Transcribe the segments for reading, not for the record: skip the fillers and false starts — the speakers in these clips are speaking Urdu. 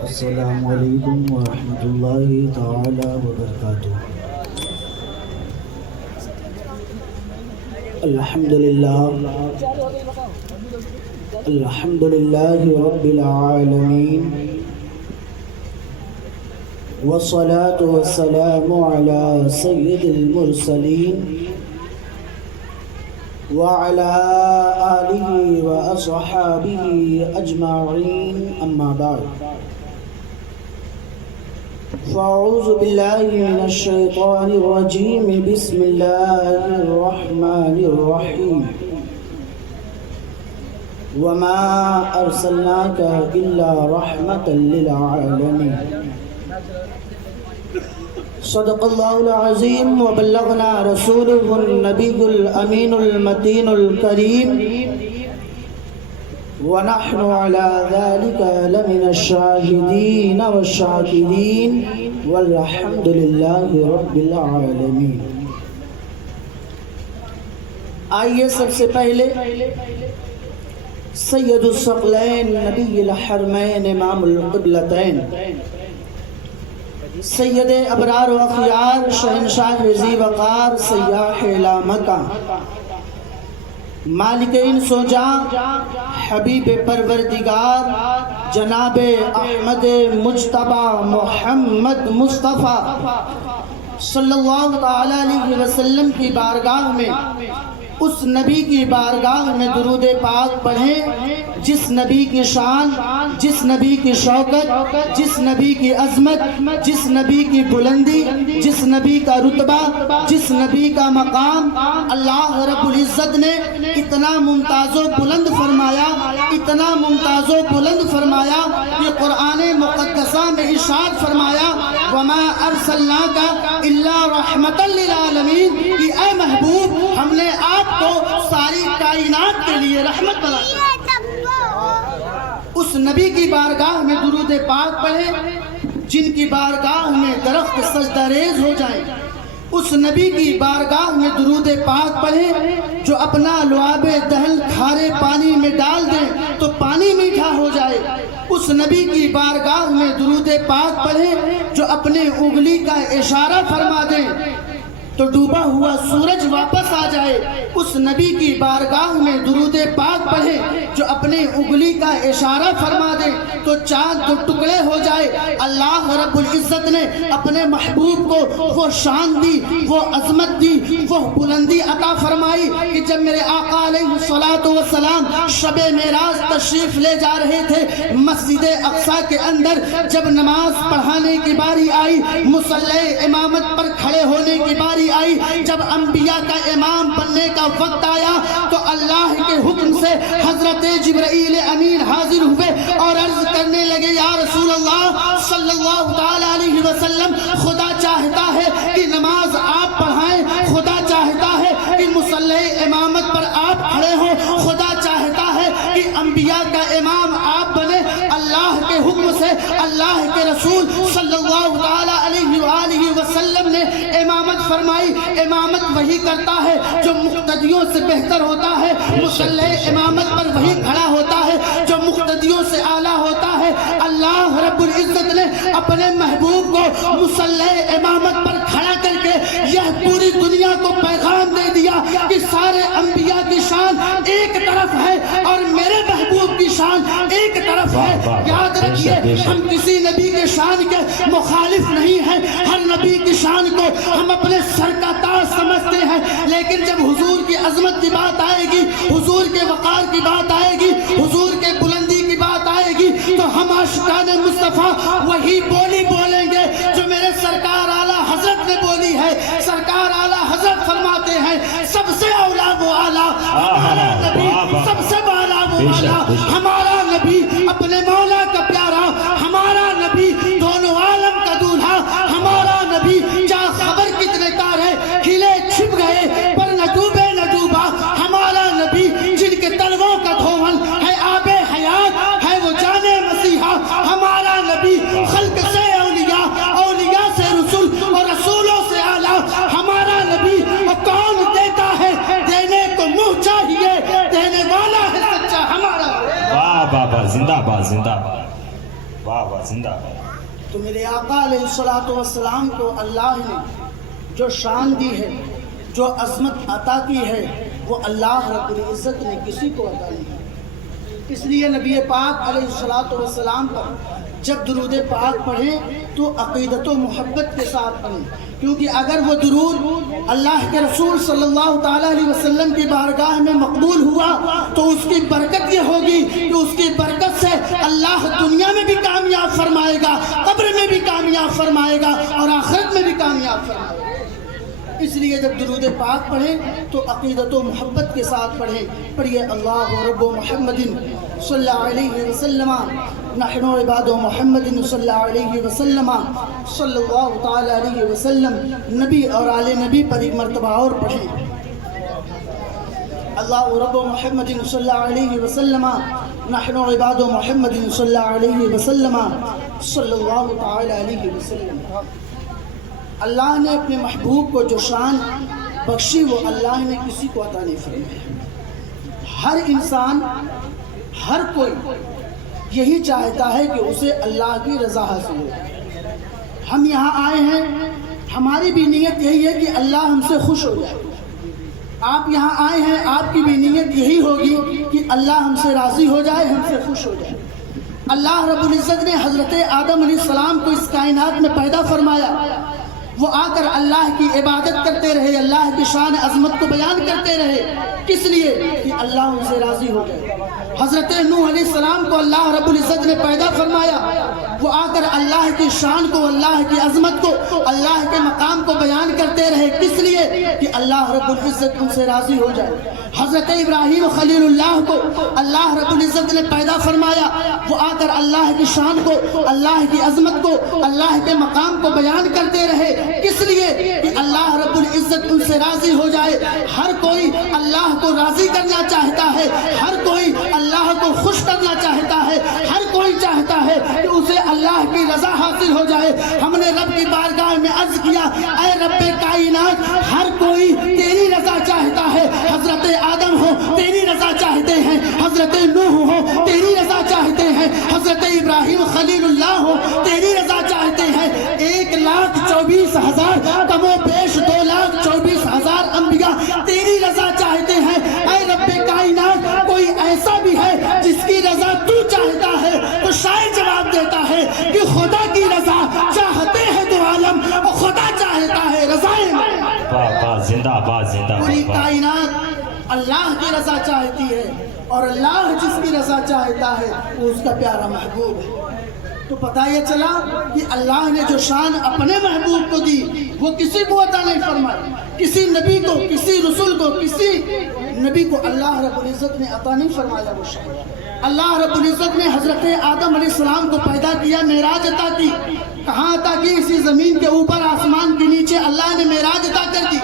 السلام علیکم ورحمۃ اللہ تعالی وبرکاتہ۔ الحمد للہ رب العالمین، والصلاة والسلام علی سید المرسلین وعلى آلہ واصحابہ اجمعین، اما بعد فاعوذ باللہ من الشیطان الرجیم، بسم اللہ الرحمن الرحیم۔ وما ارسلناک الا رحمۃ للعالمین۔ صدق اللہ العظیم وبلغنا رسولہ النبی الامین المتین الکریم، ونحن على ذلك لمن الشاہدین والشاکرین، والحمد للہ رب العالمین۔ آئیے سب سے پہلے سید الثقلین، نبی الحرمین، امام القبلتین، سید ابرار و اخیار، شہنشاہ ذی وقار، سیاح لا مکہ، مالک انس و جاں، حبیب پروردگار، جناب احمد مجتبی محمد مصطفیٰ صلی اللہ تعالی علیہ وسلم کی بارگاہ میں، اس نبی کی بارگاہ میں درود پاک پڑھیں جس نبی کی شان، جس نبی کی شوکت، جس نبی کی عظمت، جس نبی کی بلندی، جس نبی کا رتبہ، جس نبی کا مقام اللہ رب العزت نے اتنا ممتاز و بلند فرمایا، اتنا ممتاز و بلند فرمایا کہ قرآن مقدسہ میں ارشاد فرمایا، وما ارسلناک الا رحمۃ للعالمین، کہ اے محبوب ہم نے آپ کو ساری کائنات کے لیے رحمت بنا دیا۔ اس نبی کی بارگاہ میں درود پاک پڑھیں جن کی بارگاہ میں درخت سجدہ ریز ہو جائیں، اس نبی کی بارگاہ میں درود پاک پڑھیں جو اپنا لعاب دہن کھارے پانی میں ڈال دیں تو پانی میٹھا ہو جائے، اس نبی کی بارگاہ میں درود پاک پڑھیں جو اپنے انگلی کا اشارہ فرما دیں تو ڈوبا ہوا سورج واپس آ جائے، اس نبی کی بارگاہ میں درود پاک پڑھیں جو اپنے انگلی کا اشارہ فرما دے تو چاند دو ٹکڑے ہو جائے۔ اللہ رب العزت نے اپنے محبوب کو وہ شان دی، وہ عظمت دی، وہ بلندی عطا فرمائی کہ جب میرے آقا علیہ الصلوۃ والسلام شب معراج تشریف لے جا رہے تھے مسجد اقصی کے اندر، جب نماز پڑھانے کی باری آئی، مصلی امامت پر کھڑے ہونے کی باری آئی، جب انبیاء کا امام بننے کا وقت آیا تو اللہ کے حکم سے حضرت جبرائیل امین حاضر ہوئے اور عرض کرنے لگے، یا رسول اللہ صلی اللہ تعالی علیہ وسلم، خدا چاہتا ہے کہ نماز آپ پڑھائیں، خدا چاہتا ہے کہ مصلی امامت پر آپ کھڑے ہوں، خدا چاہتا ہے کہ انبیاء کا امام آپ بنے۔ اللہ کے حکم سے اللہ کے رسول صلی اللہ تعالی علیہ وآلہ وسلم نے امامت فرمائی۔ امامت وہی کرتا ہے جو مقتدیوں سے بہتر ہوتا ہے، مصلی امامت پر وہی کھڑا ہوتا ہے جو مقتدیوں سے اعلیٰ ہوتا ہے۔ اللہ رب العزت نے اپنے محبوب کو مصلی امامت پر کھڑا کر کے یہ پوری دنیا کو پیغام دے دیا کہ سارے انبیاء کی شان ایک طرف ہے اور میرے محبوب کی شان ایک طرف ہے۔ یاد رکھیے، ہم کسی نبی کے شان کے مخالف نہیں ہیں، ہر نبی کی شان کو ہم اپنے سر کا تاج سمجھتے ہیں، لیکن جب حضور کی عظمت کی بات آئے گی، حضور کے وقار کی بات آئے گی، حضور کے بلندی کی بات آئے گی تو ہم عاشقان مصطفیٰ وہی بولی بولیں گے جو میرے سرکار اعلیٰ حضرت نے بولی ہے۔ سرکار اعلیٰ حضرت فرماتے ہیں، سب سے اولا وہ اعلیٰ ہمارا نبی، سب سے بالا وہ اعلیٰ ہمارا نبی، اپنے مولا کا پیارا ہمارا نبی، دونوں عالم کا دولہا ہمارا نبی، جا خبر کتنے تارے کھلے چھپ گئے پر نہ ڈوبے نہ ڈوبا ہمارا نبی، جن کے تلووں کا دھون ہے آب حیات، ہے وہ جان مسیحا ہمارا نبی۔ واہ واہ زندہ ہے. تو میرے آقا علیہ الصلوۃ والسلام کو اللہ نے جو شان دی ہے، جو عظمت عطا کی ہے، وہ اللہ رب العزت نے کسی کو عطا نہیں کی. اس لیے نبی پاک علیہ الصلوۃ والسلام پر جب درود پاک پڑھیں تو عقیدت و محبت کے ساتھ پڑھیں، کیونکہ اگر وہ درود اللہ کے رسول صلی اللہ تعالیٰ علیہ وسلم کی بارگاہ میں مقبول ہوا تو اس کی برکت یہ ہوگی کہ اس کی برکت سے اللہ دنیا میں بھی کامیاب فرمائے گا، قبر میں بھی کامیاب فرمائے گا اور آخرت میں بھی کامیاب فرمائے گا. اس لیے جب درود پاک پڑھیں تو عقیدت و محبت کے ساتھ پڑھیں. پڑھیے اللہ رب محمد صلی اللہ علیہ وسلم نحن عباد محمد صلی اللہ علیہ وسلم صلی اللہ تعالی علیہ وسلم. نبی اور آل نبی پر ایک مرتبہ اور پڑھیں. اللہ رب محمد صلی اللہ علیہ وسلم نحن عباد محمد صلی اللہ علیہ وسلم صلی اللہ تعالی علیہ وسلم. اللہ نے اپنے محبوب کو جو شان بخشی وہ اللہ نے کسی کو عطا نہیں فرمائی. ہر انسان، ہر کوئی یہی چاہتا ہے کہ اسے اللہ کی رضا حاصل ہو. ہم یہاں آئے ہیں، ہماری بھی نیت یہی ہے کہ اللہ ہم سے خوش ہو جائے. آپ یہاں آئے ہیں، آپ کی بھی نیت یہی ہوگی کہ اللہ ہم سے راضی ہو جائے، ہم سے خوش ہو جائے. اللہ رب العزت نے حضرت آدم علیہ السلام کو اس کائنات میں پیدا فرمایا. وہ آ کر اللہ کی عبادت کرتے رہے، اللہ کی شان عظمت کو بیان کرتے رہے. کس لیے؟ کہ اللہ ان سے راضی ہو جائے. حضرت نوح علیہ السلام کو اللہ رب العزت نے پیدا فرمایا. وہ آ کر اللہ کی شان کو، اللہ کی عظمت کو، اللہ کے مقام کو بیان کرتے رہے. کس لیے؟ کہ اللہ رب العزت ان سے راضی ہو جائے. حضرت ابراہیم خلیل اللہ کو اللہ رب العزت نے پیدا فرمایا. وہ آ کر اللہ کی شان کو، اللہ کی عظمت کو، اللہ کے مقام کو بیان کرتے رہے. کس لیے؟ کہ اللہ رب العزت ان سے راضی ہو جائے. ہر کوئی اللہ کو راضی کرنا چاہتا ہے، ہر کوئی اللہ کو خوش کرنا چاہتا ہے، ہر کوئی چاہتا ہے کہ اسے اللہ کی رضا حاصل ہو جائے. ہم نے رب کی بارگاہ میں عرض کیا، اے رب کائنات، ہر کوئی تیری رضا چاہتا ہے. حضرت آدم ہو تیری رضا چاہتے ہیں، حضرت نوح ہو تیری رضا چاہتے ہیں، حضرت ابراہیم خلیل اللہ ہو تیری رضا چاہتے ہیں. 1,24,000 کم و بیش 2,24,000 انبیاء تیری رضا چاہتے ہیں. اے رب کائنات، کوئی ایسا بھی ہے جس کی رضا تو چاہتا ہے؟ تو شاعر جواب دیتا ہے کہ خدا کی رضا چاہتے ہیں دو عالم، خدا چاہتا ہے رضائیں. زندہ باد زندہ پوری باد. کائنات اللہ کی رضا چاہتی ہے اور اللہ جس کی رضا چاہتا ہے وہ اس کا پیارا محبوب ہے. تو پتہ یہ چلا کہ اللہ نے جو شان اپنے محبوب کو دی وہ کسی کو عطا نہیں فرمائی. کسی نبی کو، کسی رسول کو، کسی نبی کو اللہ رب العزت نے عطا نہیں فرمایا وہ شان. اللہ رب العزت نے حضرت آدم علیہ السلام کو پیدا کیا، معراج عطا کی. کہاں عطا کی؟ اسی زمین کے اوپر، آسمان کے نیچے اللہ نے معراج عطا کر دی.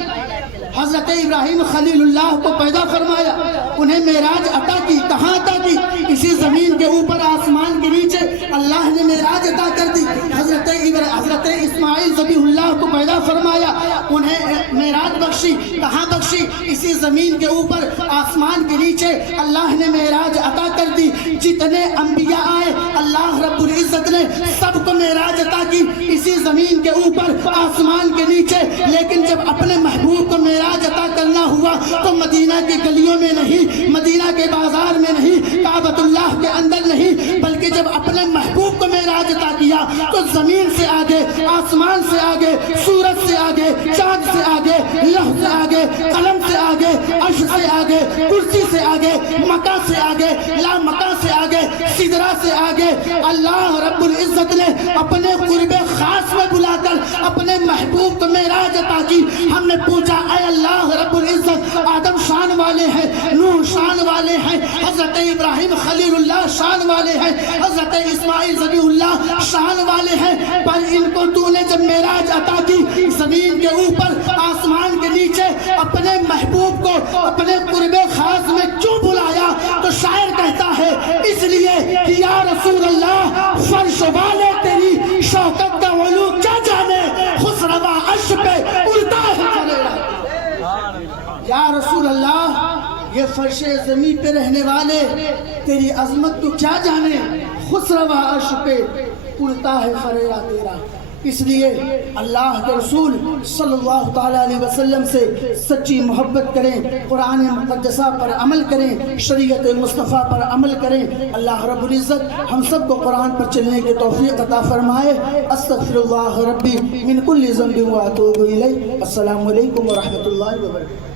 حضرت ابراہیم خلیل اللہ کو پیدا فرمایا، انہیں معراج عطا کی. کہاں عطا کی؟ اسی زمین کے اوپر، آسمان کے نیچے اللہ نے معراج عطا کر دی. حضرت اسماعیل ذبیح اللہ کو پیدا فرمایا، انہیں معراج بخشی. کہاں بخشی؟ اسی زمین کے اوپر، آسمان کے نیچے اللہ نے معراج عطا کر دی. جتنے انبیاء آئے اللہ رب العزت نے سب کو معراج عطا کی، اسی زمین کے اوپر، آسمان کے نیچے. لیکن جب اپنے محبوب کو معراج عطا کرنا ہوا تو مدینہ کی گلیوں میں نہیں، مدینہ کے بازار میں نہیں، کعبۃ اللہ کے اندر نہیں، بلکہ جب اپنے محبوب کو معراج عطا کیا تو زمین سے آگے، آسمان سے آگے، سورج سے آگے، چاند سے آگے، لوح سے آگے، قلم سے آگے، عرش سے آگے، کرسی سے آگے، مکہ سے آگے، لا مکہ سے آگے، سدرہ سے آگے اللہ رب العزت نے اپنے قرب خاص میں بلا کر اپنے محبوب کو معراج عطا کی. ہم نے پوچھا، اے اللہ رب العزت، آدم شان والے ہیں، نوح شان والے ہیں، حضرت ابراہیم خلیل اللہ شان والے ہیں، حضرت اسماعیل ذبیح اللہ شان والے ہیں، پر ان کو تو نے جب معراج عطا کی زمین کے اوپر، آسمان کے نیچے، اپنے محبوب کو اپنے قرب خاص میں کیوں بلایا؟ تو شاعر کہتا ہے، اس لیے کہ یا رسول اللہ، فرش والے تیری شوکت کا علو کیا جانے، خسروا عرش پہ اڑتا ہے چلے رہا. یا رسول اللہ، یہ فرش زمین پہ رہنے والے تیری عظمت تو کیا جانے، خسروا عرش پہ اڑتا ہے فریرہ تیرا۔ اس لیے اللہ کے رسول صلی اللہ تعالیٰ علیہ وسلم سے سچی محبت کریں، قرآن مقدسہ پر عمل کریں، شریعت مصطفیٰ پر عمل کریں۔ اللہ رب العزت ہم سب کو قرآن پر چلنے کی توفیق عطا فرمائے۔ استغفر اللہ ربی من کل ذنب واتوب الیہ۔ السلام علیکم ورحمۃ اللہ وبرکاتہ۔